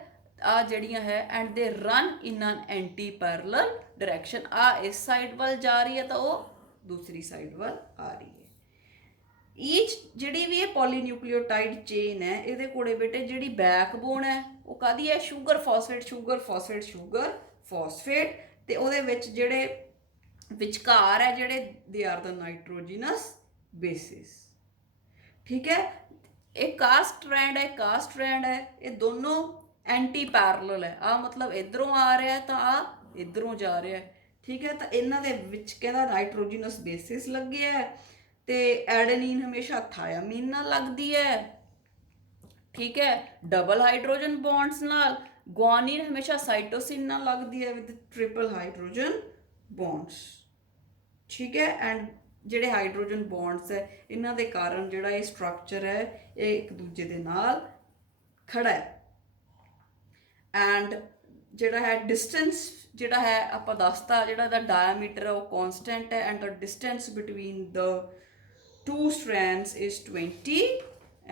ਆ ਜਿਹੜੀਆਂ ਹੈ ਐਂਡ ਦੇ ਰਨ ਇਨ ਐਨ ਐਂਟੀ ਪੈਰਲਲ ਡਾਇਰੈਕਸ਼ਨ। ਆ ਇਸ ਸਾਈਡ ਵੱਲ ਜਾ ਰਹੀ ਹੈ ਤਾਂ ਉਹ ਦੂਸਰੀ ਸਾਈਡ ਵੱਲ ਆ ਰਹੀ ਹੈ। ਈਚ ਜਿਹੜੀ ਵੀ ਇਹ ਪੋਲੀਨਿਊਕਲੀਓਟਾਈਡ ਚੇਨ ਹੈ, ਇਹਦੇ ਕੋਲੇ ਬੇਟੇ ਜਿਹੜੀ ਬੈਕਬੋਨ ਹੈ ਉਹ ਕਾਹਦੀ ਹੈ sugar phosphate sugar phosphate sugar phosphate, ਤੇ ਉਹਦੇ ਵਿੱਚ ਜਿਹੜੇ ਵਿਚਕਾਰ ਹੈ ਜਿਹੜੇ they are the nitrogenous basis, ਠੀਕ ਹੈ। ਇਹ ਕਾਸਟ ਸਟ੍ਰੈਂਡ ਹੈ, ਕਾਸਟ ਸਟ੍ਰੈਂਡ ਹੈ, ਇਹ ਦੋਨੋਂ ਐਂਟੀ ਪੈਰਲਲ ਹੈ। ਆ ਮਤਲਬ ਇਧਰੋਂ ਆ ਰਿਹਾ ਤਾਂ ਆ ਇਧਰੋਂ ਜਾ ਰਿਹਾ, ਠੀਕ ਹੈ। ਤਾਂ ਇਹਨਾਂ ਦੇ ਵਿੱਚ ਕਹਿੰਦਾ ਨਾਈਟ੍ਰੋਜਨਸ ਬੇਸਿਸ ਲੱਗੇ ਹੈ, ਤੇ ਐਡੇਨੀਨ ਹਮੇਸ਼ਾ ਥਾਇਆਮੀਨ ਨਾਲ ਲੱਗਦੀ ਹੈ, ਠੀਕ ਹੈ, ਡਬਲ ਹਾਈਡਰੋਜਨ ਬੌਂਡਸ ਨਾਲ। ਗੁਆਨੀਨ ਹਮੇਸ਼ਾ ਸਾਈਟੋਸਿਨ ਨਾਲ ਲੱਗਦੀ ਹੈ ਵਿਦ ਟ੍ਰਿਪਲ ਹਾਈਡਰੋਜਨ ਬੌਂਡਸ, ठीक है। एंड ਜਿਹੜੇ ਹਾਈਡਰੋਜਨ ਬੌਂਡਸ ਹੈ ਇਹਨਾਂ ਦੇ ਕਾਰਨ ਜਿਹੜਾ ਇਹ ਸਟਰਕਚਰ ਹੈ ਇਹ ਇੱਕ ਦੂਜੇ ਦੇ ਨਾਲ ਖੜਾ ਹੈ। ਐਂਡ ਜਿਹੜਾ ਹੈ ਡਿਸਟੈਂਸ ਜਿਹੜਾ ਹੈ ਆਪਾਂ ਦੱਸਤਾ ਜਿਹੜਾ ਇਹਦਾ ਡਾਇਆਮੀਟਰ ਹੈ ਉਹ ਕੌਨਸਟੈਂਟ ਹੈ and the distance between the two strands is 20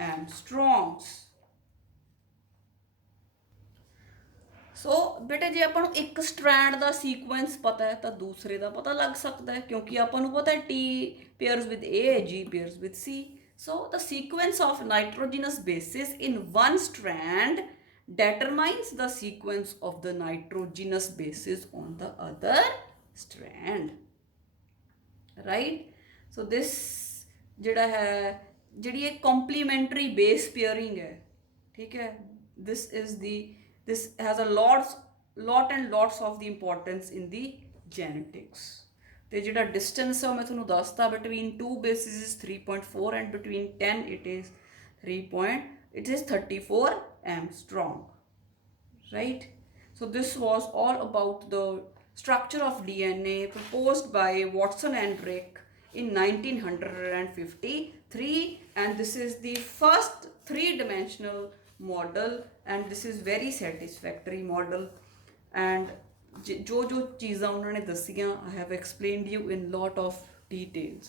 angstroms। ਸੋ ਬੇਟੇ ਜੇ ਆਪਾਂ ਨੂੰ ਇੱਕ ਸਟ੍ਰੈਂਡ ਦਾ ਸੀਕੁਐਂਸ ਪਤਾ ਹੈ ਤਾਂ ਦੂਸਰੇ ਦਾ ਪਤਾ ਲੱਗ ਸਕਦਾ ਹੈ ਕਿਉਂਕਿ ਆਪਾਂ ਨੂੰ ਪਤਾ ਹੈ T pairs with A, G pairs with C। So the sequence of nitrogenous bases in one strand determines the sequence of the nitrogenous bases on the other strand, right? So this ਜਿਹੜਾ ਹੈ ਜਿਹੜੀ ਇਹ complimentary base ਪੇਅਰਿੰਗ ਹੈ, ਠੀਕ ਹੈ, this has a lot and lots of the importance in the genetics। ਤੇ ਜਿਹੜਾ distance ਹੈ ਉਹ ਮੈਂ ਤੁਹਾਨੂੰ ਦੱਸਤਾ between two bases is 3.4 and between 10 it is 34 angstrom, right? So this was all about the structure of DNA proposed by Watson and Crick in 1953, and this is the first three-dimensional model and this is very satisfactory model। and जो चीज़ां उन्होंने दसियां I have explained you in lot of details।